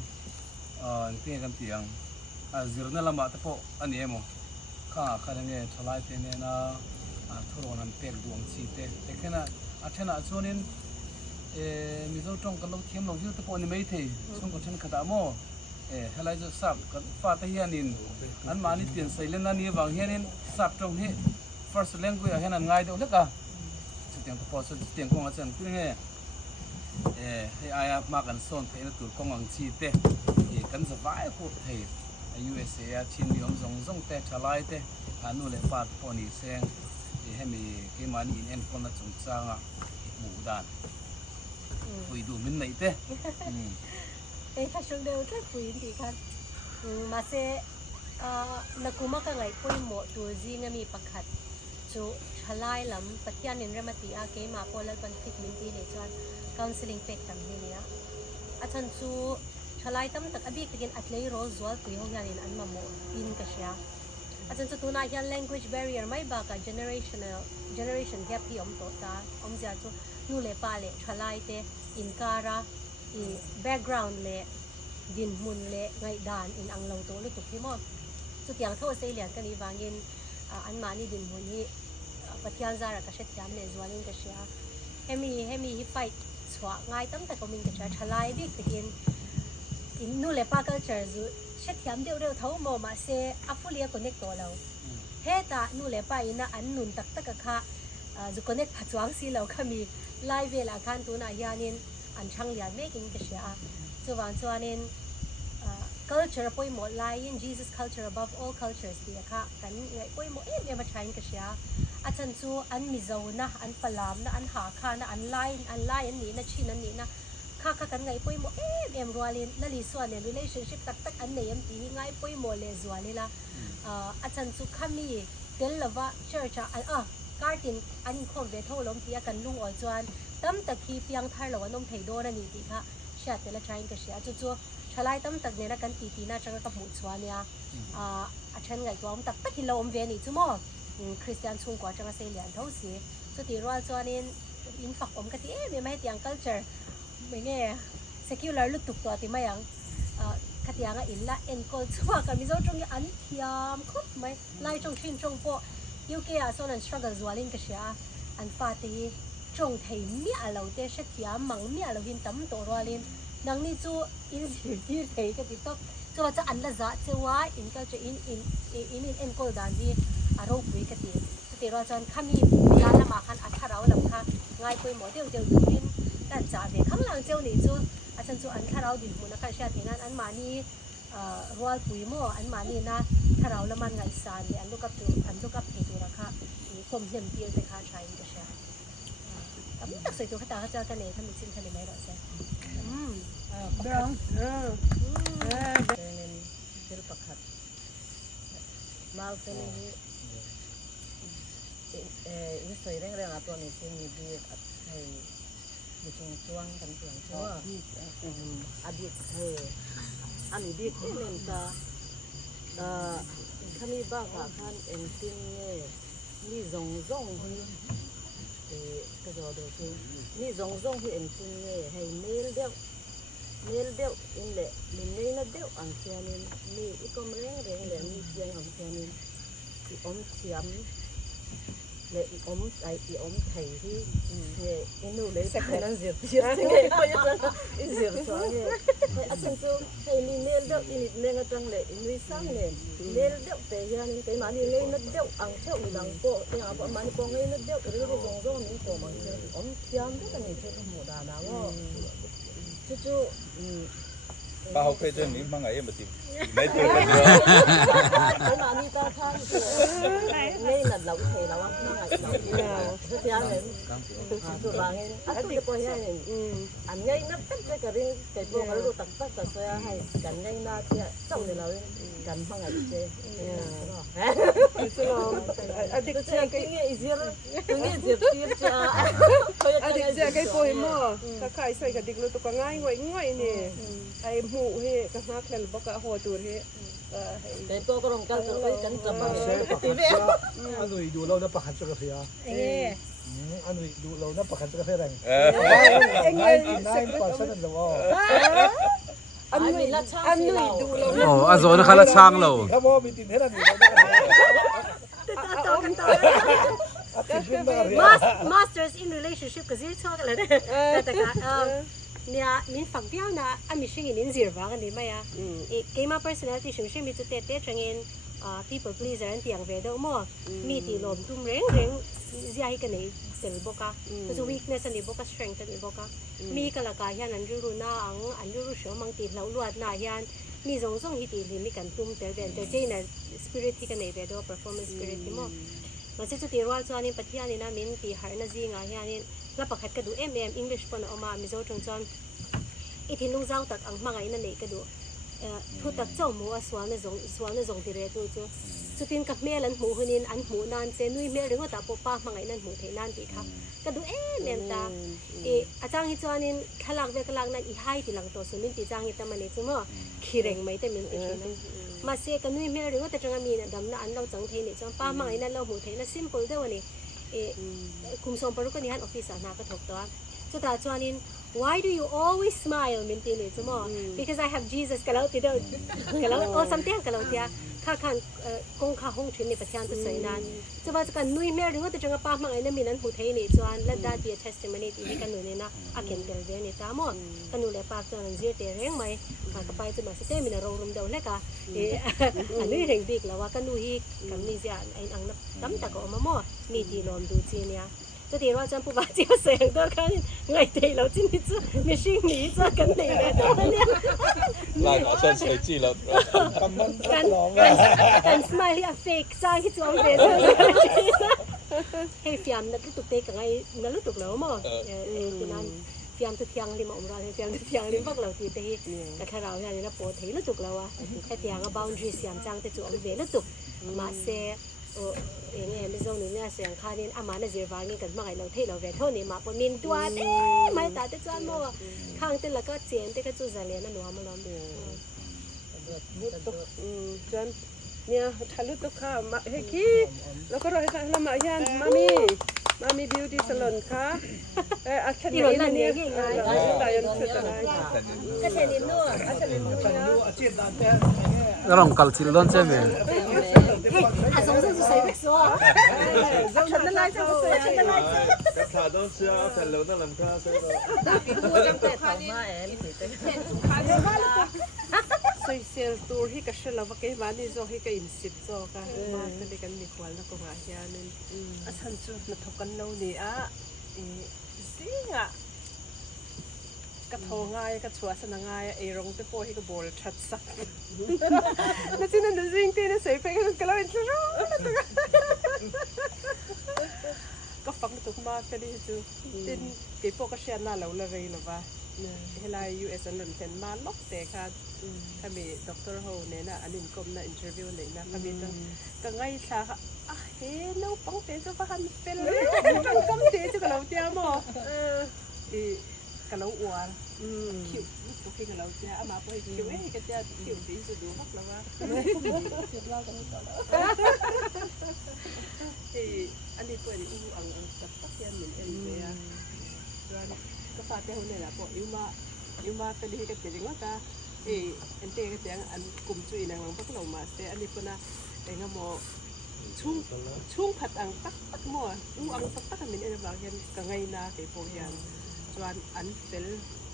cái cái tiếng zero na lama tapo anh em mo khá khá là nghe chalai tên này na thu rồi nằm bẹt duang chi tên thế cái na anh na cho nên mi zo trong cái lâu thêm lâu chứ tapo anh mấy thì trong cái chân khata mo helai jo sap kan fa ta hianin an mani tian sailen ani wang hianin sap trong he first language hian an ngai do leka chutiang to pos chutiang ko ngachan ku he he aya ma kan son the na tur kong ang chi te kan za vai ko the USA a chin yom zong zong te chalai te anu le pa po ni seng he mi ke mani in en kon na chung changa mu dan pui du min nei teถ้าช่วงเดียวแค่คุยดีกันมาเซนักกุมกันไงคุยหมดตัวจีงมีประคัดจูชลายลำปฏิญาณเรื่องมาตีอาเกมาพอแล้วกันฟิกมินตีเลยจวน counseling เป็กตั้งเนี่ยอาจารย์จูชลายตั้มตักอดีตกินอัตเลยโรสวอลตัวห้องยานินอันมาโมอินกัชยาอาจารย์จูตัวนั้นยัง language barrier ไม่บากับ generation gap ที่อมโตตาอมจะจูนู่เลยป้าเลยชลายเตอินการาbackground เลยดินมุนเลยไงด่านอินอังเราตัวลุตุกที่มอสุดอย่างทั่วเซเลียนกันอีวางยินอันมานี่ดินมุนนี่ปฏิญาณจาระกษัตริย์ยามเนี่ยจวนลินกษัตริย์ให้มีฮิปไฟสวะง่ายตั้งแต่ก็มินกษัตริย์ชลายดิกินอินนู่นเลยป้าก็เจอจูเช็ดยามเดียวเท่าโมมาเซอัฟเลียคอนเนคตัวเราเฮตานู่นเลยป้าอินะอันนุนตักกะค่ะจูคอนเนคผัดจวงสีเราก็มีไลฟ์เวลาคันตัวน่ะยานินอันช่างเลียนไม่กินกษัตริย์จวนนินculture ป่วยหมดลายยิน Jesus culture above all cultures ดีอะค่ะกันไงป่วยหมดมาใช้กษัตริย์อาจารย์จูอันมิโซนะอันปลามนะอันหาคานะอันไล่อันนี้นะชีนันนี้นะ ข้ากันไงป่วยหมดเอ็มรัวลินนั่นลิส่วนเนี่ย relationship ตักอันไหนยังตีไงป่วยหมดเลยส่วนนี่ละอาจารย์สุขามีเดินละว่าเชิญจะการตินอันนี้คงเวทโทล้มที่กันลุงอ่อยจวนตั้มตะคีเพียงทายหลวนนมไทยโดนั่นนี่ดีค่ะเชื่อแต่ละชายก็เชื่อจู่ๆชลายตั้มตักเนี่ยนะกันตีน่าจะกับหมู่ชวนเนี่ยอาจารย์ไงตัวมันตักที่เราอมเวนี่จู่มั้งคริสเตียนชุ่มกว่าจะมาเสียเหรียญเท่าสิจุดที่รัวจวนนี่อินฝักอมกันที่ไม่ให้เตียง culture ไม่เงี้ย secular ลุตุกตัวที่ไม่ยังขัดยังอินละเอ็นโกลชัวกันมิโซจงยันเทียมคุบไหมไล่จงชินจงโปยูเกียโซนัน struggle จวลินก็เสียอันฟาตีจงไทยมีอะไรเตะเสียมังมีอะไรหินตั้มตัวรัวลินดังนี้จู่อินที่ไทยก็ติดต่อจู่จะอันละจะเจ้าว่าอินก็จะอินเอ็นโกลดันที่อารมณ์วิกติจุดที่เราจะข้ามียาละมาคันอัฐเราลำค่ะง่ายไปหมดเดียวดูดินแต่จ่าเด็กข้างหลังเจ้านี่จู่อาจารย์จู่อันข้าเราดินหูนักการเชียร์ที่นั่นอันมานี่รัวปุ๋ยหม้ออันมานี่นะถ้าเราละมันไงสารเนี่ยอันลูกกับเหตุราคามีความเยี่ยมเยี่ยมไปค้าใช้ก็ใช่แต่ไม่ตักใส่ตัวข้าตาข้าเจ้ากันเนี่ยถ้ามีชิ้นทะเลไม่หรอกใช่เดิมเป็นประคัดมาเป็นอินสตาแกรมเรื่องตัวนี้ซึ่งมีดีให้มีช่วงกันเพียงชั่วอดีตอันนี้ดีขึ้นเลยจ้ะข้ามีบ้าค่ะข้าเอ็นติ้งเนี่ยมีซงที่ก็จะดูสิมีซงที่เอ็นติ้งเนี่ยให้เมลเดียวอินเล่มีเมลเดียวอันเชียนินมีอีกคนเร่งเลยมีเพียงอันเชียนินที่อมเชียมเลยอมไออมไทยที่เนี่ยอินูเลยแต่นั้นเสียที่ไงก็ยังอินเสียตัวเนี่ยอาจารย์จู่ให้มีเมลเดียวอินเนี่ยก็จังเลยอินวิสังเนี่ยเมลเดียวแต่ยังนี่แต่มานี่เลยนัดเดียวอังเช่ามีดังโป้เนี่ยapaมันโป้เลยนัดเดียวเรื่องซงนี่โป้มันอมเชียมก็นี่คือธรรมดานะว่าจู่ป้าเขาเคยเจอหนิมั้งไงยังไม่ติดไม่เจอกันเลยแต่มานี่ตาท่านนี่นัดเราเทเราว่าไม่ไงเราสุดท้ายเลยสุดบางเองอันนี้ก็ยังอันนี้นับตั้งแต่กระดิ่งแต่พวกเราดูตักแต่เสียให้กันยังน่าเชื่อเจ้าเนี่ยเรากันมั้งไงเจ้สุดลมอันนี้ก็ยังเนี่ยอีเสียตัวนี้เจ็บจ้าอันนี้จะไก่ป่วยหม้อถ้าใครใส่กระดิ่งเราตัวก็ง่ายนี่ไอ้หมูเฮก็นักเล่นบอกก็หัวตัวเฮแต่พวกเราต้องการกันจะมา อันนี้ดูเราเนี่ยประคันจะกาแฟอันนี้ดูเราเนี่ยประคันจะกาแฟแรง99%นั่นแหละว่าอันนี้ดูเรา โอ้อาโซนเขาละช่างเราครับว่ามีติดเท่านั้นอยู่Masters in relationship ก็คือชอบกันเลยแต่ก็เนี่ยมีฝั่งเดียวนะอันมีสิ่งนี้สิร์ฟกันดีไหมอ่ะเกมมา personality สิ่งมีจุดเด่นจังเงินpeople pleaser อันที่อย่างเวดอมั่วมีตีลมทุ่มเร่งใจกันนี่เสริมบอกกันคือ weakness อันนี้บอกกัน strength อันนี้บอกกันมีกันละกันยันอันรู้น่าอันรู้เชื่อมังตีเราลวดน่ายันมีสองที่ตีมีกันตุ้มแต่เด่นแต่เจน่ะ spirit ที่กันนี่เวดอ performance spirit ที่มั่วมันจะตีรัวจวนนี่ปัจจัยนี่นะมินตีหายน่าจริงอ่ะยันนี่แล้วประคัดก็ดู English ปนออกมามิโซจงอีที่ลุงเจ้าตักอังมังไงนั่นเองก็ดูทุตักเจ้าหมูสวนในซงที่เรตัวจู่สุดที่กับเมลันหมูคนนี้อันหมูนานเซนุยเมลันก็ตาปป้ามังไงนั่นหมูเทนันตีค่ะก็ดูเมตาอาจารย์ฮิจวานินขลังเวกลังนั้นอีไฮที่หลังตัวสุนินตีจางฮิตามันนี่จู่มั้งขี้เร่งไม่แต่มินตีชินันมาเสกนุยเมลันก็แต่จังมีนะดำน่ะอันเราจังเทนี่จังป้ามังไงนั่นเราหมูเทน่ะ simple เด้อวันนี้คุมส่งปรุกันนี่ฮันออฟฟิศน่ะก็ถูกตัวสุดท้ายจวนนิน Why do you always smile มินตีนี่จู่มั้ง Because I have Jesus ก็แล้วที่เดียวก็แล้วโอ้สัมเตียงก็แล้วที่ข้าขันกงข้าห้องชิ้นนี่ประชันตัวใส่นั้นจะว่าจะกันนุ้ยแม่หรือว่าจะจังป้ามังไอ้นั่นมีนั้นหูเทนี่จวน Let that be a testimony ที่กันนุ้ยนี่นะอาเข็นเตลเวนี่จ้ามั้งกันนุ้ยเลยป้าจวนเสียเตะแรงไหมข้าก็ไปจะมาสิเตมีนารมเดียวเลยค่ะอันนี้เร่งบิ๊กแล้วว่ากันนุ้ยกันนี่จะไอ้อังนับตั้มตะก็มามั้งมีที่ลมดูจีเนี่ยจะตีว่าจันผู้บาดเจ็บเสียงตัวกันไงเตะเราจิ้มที่จะมีสิ่งนี้จะกันไหนตัวเนี่ยลายเอาส่วนใส่จีแล้วกันสไมลี่อะเฟกจ้างที่จวงเบสให้ฟิล์มนักตุกเตะกับไงนักตุกแล้วมั้งคือนั้น เฟียมตุเทียงลิมอมรอเฟียมตุเทียงลิมพวกเราตีตีแต่แค่เราเนี่ยนะโปรตีนลุกแล้วอ่ะแค่เทียงก็ boundary เสียงจังแต่จู่อมเวลตุกมาเซเองไม่ส่งนี่เนี่ยเสียงคานี่อามาเนี่ยเจอฟังนี่กันมาไงเราเที่ยวเราเวทเท่านี้มาปนมินตัวเอ๊ะไม่ตาแต่จวนมัวข้างแต่ละก็เจียนแต่ก็จู่จะเรียนนั่นหนูมาล้อม จนเนี่ยทะลุตุกค่ะมาเฮ้ยขี้แล้วก็รอให้ทางละมายันมามีบิวตี้ซาลอนค่ะอาชันนี่เนี่ยแต่ยังสุดอะไร ก็เช่นนี้นู่น อาชันนี่ ฉัน เนี่ย รู้อาชีพด้านแต่ เราคัลซิลลอนใช่ไหม เฮ้ยอาสมศักดิ์สุดใส่เบกซ์วะ ฉันนั่นไรฉันนั่นไร ขาต้องเชื่อแต่เราต้องลำค่าใช่ไหม ใส่เซลตูที่กับฉันเราว่าแกมานี่โซให้กับอินสิบโซกันมาก็ได้กันมีควรแล้วก็มาเฮียนึงฉันจูมาทบกันเราเนี่ยสิงะกระโถง่ายกระชัวสนง่ายรงจะโปให้กับบอลชัดสักนั่นสินั่นจริงที่นั่นใส่ไปกันเราเองชัวก็ฟังตุกมากก็ดีจูตินกี่พวกก็เชียร์น่าเราเลยหรอวะเฮลาย US อันหนึ่งเซนมาล็อกแต่ค่ะถ้ามีดรโฮเนี่ยนะอันนี้ก็มาอินเทอร์วิวเนี่ยนะถ้ามีก็ง่ายค่ะเฮ้ยเราปังเตะจะฟังเป็นเลยปังเตะจะกับเราเตี้ยมั้งกับเราอ้วนคิวโอเคกับเราเตี้ยมาพอคิวกับเตี้ยคิวดีสุดดูมากแล้วว่าอันนี้เปิดอู้อังตักเตี้ยเหมือนเอ็นเลยก็ฟาเต้าเนี่ยแหละพออิวมาเป็นที่กระเจียงว่าก็อันเต้กระเจียงอันกลุ่มจุยนางหลังพักเรามาแต่อันนี้ก็นะเองก็มอช่วงผัดอังตักมออู้อังตักกันเป็นอะไรบางอย่างก็ไงนะไอ้พวกอย่างจวนอันเป็น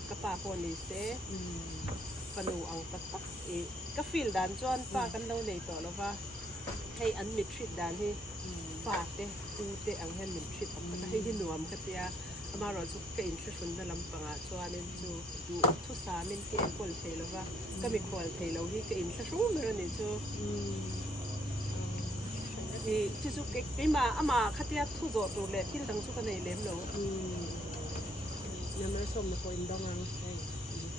กระป๋าพอนี่เซ่ปนูอังตักก็ฟิลดันจวนป้ากันเราในต่อแล้วว่าให้อันมิทริดดันที่ฟาเต้อูเต้อังเห็นมิทริดก็ให้ที่หนวมก็เตี้ยมาเราสุกเกินชุดนั้นลำปังอ่ะจวนนี่ดูทุสามินเกี่ยควอลเทแล้วว่าก็มีควอลเทแล้วที่เกินชุดนั้นนี่จูที่สุดไอ้มาอามาขัดยาทุกตัวตัวเล็กที่ตั้งสุกันในเล่มเราเนี่ยมันส้มในคนดองอ่ะ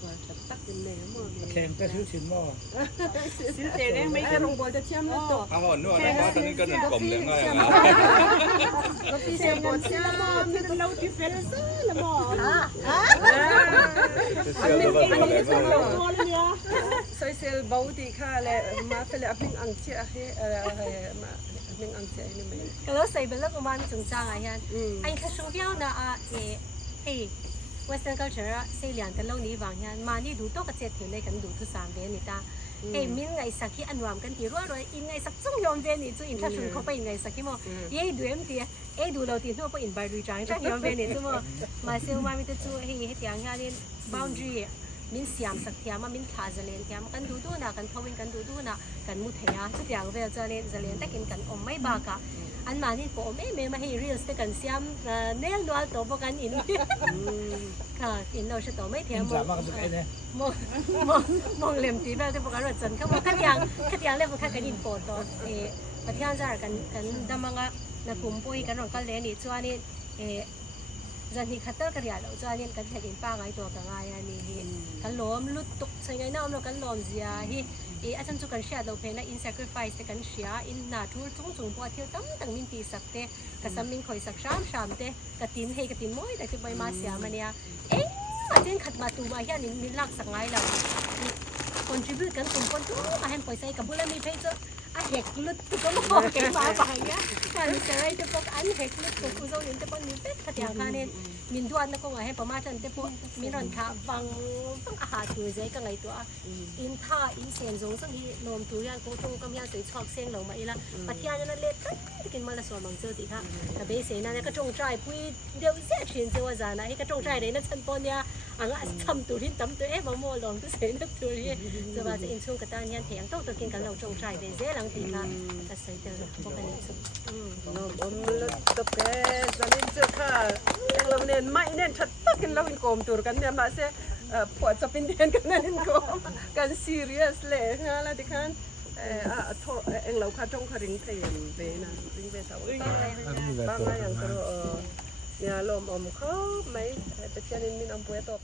ว่าชัดตักเป็นแหนมอ่ะ แข่งแต่ชิ้นชิ้นว่า สิเตะไม่จะลงบอลจะเชื่อมแล้วตัว อ้าวนู่นนะตอนนี้ก็หนึ่งกลมเลยง่ายอ่ะ ก็ที่เชื่อมบอลเชื่อมบอลที่เราที่เฟลซ์ละบอลอันนี้ก็เราบอลเนี่ยใส่เซลล์เบาดีค่ะเลยมาเฟลอัพนิ่งอังเชียมานิ่งอังเชียนี่ไหม ก็แล้วใส่เป็นเรื่องประมาณจงจางอะไรยันไอ้ข้าช่วงเดียวนะWestern culture 啊，西凉跟老尼王呀，马尼读多个节条嘞，跟读出三遍你哒。民藝術嘅安環跟住攞來，因藝術中央嘅你做 international 可不因藝術嘅麼？嘢讀唔啲，嘢讀到啲都不因白對章，章樣嘅你做麼？馬上馬咪都做係啲樣啲 boundary，民想實條嘛，民卡着連條，跟讀讀那，跟偷運跟讀讀那，跟木條啊，出樣嘅就連得見跟我咪巴噶。อันมานี่ผมไม่มาให้เรียลสเตกันเสียมเนื้อล้วนตัวพวกกันอินค่ะอินเราจะตัวไม่เทียมมองเล่มตีแบบที่พวกกันว่าจนเขาบอกขัดยางเล่มพวกกันอินโปรตัวประเทศจะกันดำมังอ่ะนักกลุ่มปุ้ยกันรองกันเล่นนี่จวนนี่จันนี่ขัดเตอร์กันอย่างเราจวนนี่กันแข่งอินป้าไงตัวกันไงอันนี้กันล้มลุดตกใส่ไงน้ำเรากันล้มเสียที่อาจารย์จุกันเชียร์เราเป็นอิน sacrifice แต่กันเชียร์อินนาทูร์จงพอเที่ยวตั้งมินตีสักเตะกับสามินคอยสักชามเตะกับตินให้กับตินม้อยแต่ที่ใบมาเสียมันเนี่ยอาจารย์ขัดมาตูมาเฮียนี่มีลักสักไงเรา contribute กันกลุ่มคนทุกอาเห็นปล่อยใส่กับบุญมีเพจอาเห็กลุดตุกก็บอกแกมาบางเนี่ยการเจอไอ้เจ้าพวกอันเห็กลุดตุกอุโซนินเจ้าพวกนี้เป็ดขัดอย่างกันเนี่ยมินดวนนะก็ไงให้ประมาณนั้นเจ้าพวกมินรอนขาฟังอาหารตัวใจก็ไงตัวอินท่าอินเสียงจงสังที่ลมตัวยันกูกำยันสวยชอบเสียงเรามาอีละปัทยานั่นเล็ดกินมาละส่วนบางเจ้าติค่ะแต่เบสเซนั่นก็จงใจปุ้ยเดียวเสียชินเจ้าว่าจานะให้ก็จงใจเลยนะฉันปนเนี่ยอังทำตัวที่ตั้มตัวบางโมลองตัวเสียนั่นตัวนี้จะว่าจะอินช่วงกระตันยันเถียงต้องตัวกินกันเราจงใจเบสเซหลังตีค่ะแต่ใส่เตอร์พวกกันสุดตกแกจะเล่นเจ้าค่ะเราเน้นไม่เน้นชัดตักกันเราเป็นโกมตัวกันเนี่ยมาเสียปวดจะเป็นเดือนกันนั่นโกมกันซีเรียสเลยฮะแล้วดิคันเอ็งเราข้าจงขาริงเทียนเบนะริงเบสเอาบางอย่างก็ เนี่ยลมอมเขาไหมแต่เชียนินมินอมปุยตบ